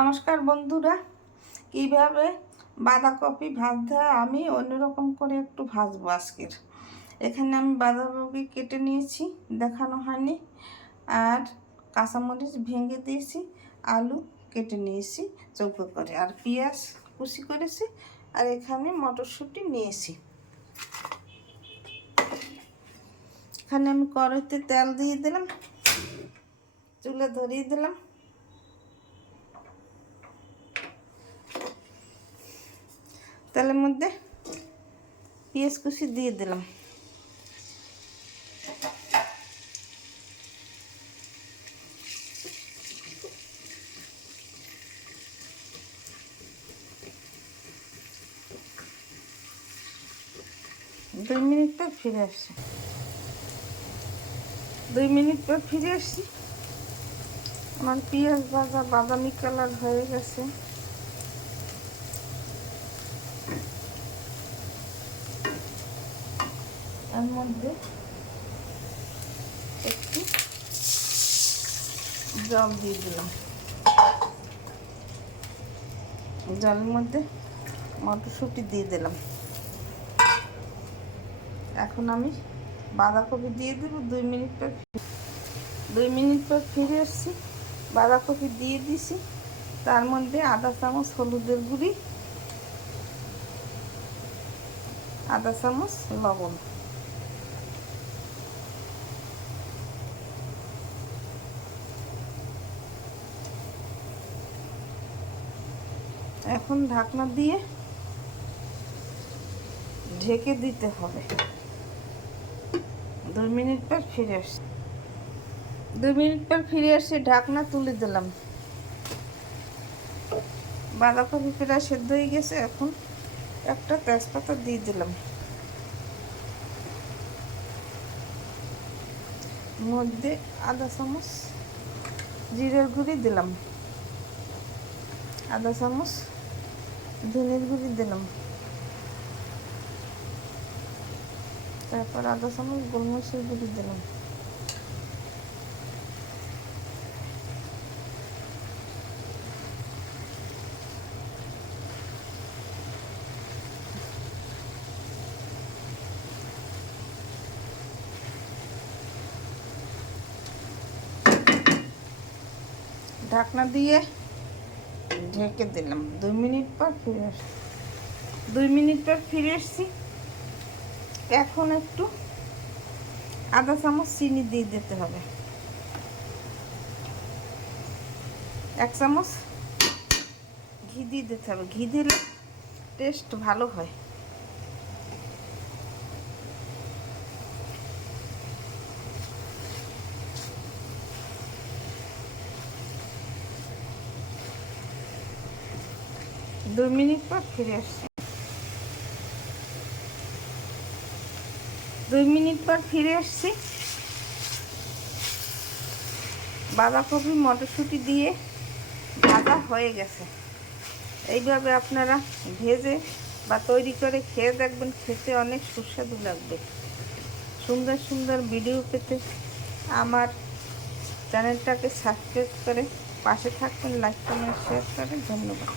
নমস্কার বন্ধুরা, কিভাবে বাঁধাকপি ভাজতে হয় আমি অন্যরকম করে একটু ভাজবো আজকের। এখানে আমি বাঁধাকপি কেটে নিয়েছি, দেখানো হয়নি, আর কাঁচামরিচ ভেঙে দিয়েছি, আলু কেটে নিয়েছি চৌকো করে, আর পেঁয়াজ কুচি করেছি, আর এখানে মটরশুঁটি নিয়েছি। এখানে আমি কড়াইতে তেল দিয়ে দিলাম, চুলে ধরিয়ে দিলাম। তেলের মধ্যে পেঁয়াজ কুচি দিয়ে দিলাম, দুই মিনিট পর ফিরে আসছি। 2 মিনিট পর ফিরে আসছি। আমার পেঁয়াজ ভাজা বাদামি কালার হয়ে গেছে। এর মধ্যে একটু জল দিয়ে দিলাম, জলের মধ্যে মটরশুঁটি দিয়ে দিলাম। এখন আমি বাঁধাকপি দিয়ে দেবো। 2 মিনিট পর ফিরে এসেছি, বাঁধাকপি দিয়ে দিছি। তার মধ্যে আধা চামচ হলুদের গুঁড়ি, আধা চামচ লবণ, এখন ঢাকনা দিয়ে ঢেকে দিতে হবে। 2 মিনিট পর ফিরে আসছি। 2 মিনিট পর ফিরে এসে ঢাকনা তুলে দিলাম। বাঁধাকপি প্রায় সেদ্ধ হয়ে গেছে। এখন একটা তেজপাতা দিয়ে দিলাম, মধ্যে আধা চামচ জিরের গুঁড়ি দিলাম, আধা চামচ ধনের গুঁড়ি দিলাম, তারপর আধা চামচ গোলমরিচের গুঁড়ি দিলাম। ঢাকনা দিয়ে ঢেকে দিলাম। 2 মিনিট পর ফিরে আসছি। 2 মিনিট পর ফিরে এসছি। এখন একটু আধা চামচ চিনি দিয়ে দিতে হবে, 1 চামচ ঘি দিয়ে দিতে হবে। ঘি দিলে টেস্ট ভালো হয়। দু মিনিট পর ফিরে আসছি। 2 মিনিট পর ফিরে আসছি। বাঁধাকপি মটরশুঁটি দিয়ে ভাজা হয়ে গেছে। এইভাবে আপনারা ভেজে বা তৈরি করে খেয়ে দেখবেন, খেতে অনেক সুস্বাদু লাগবে। সুন্দর সুন্দর ভিডিও পেতে আমার চ্যানেলটাকে সাবস্ক্রাইব করে পাশে থাকবেন, লাইক কমেন্ট শেয়ার করে। ধন্যবাদ।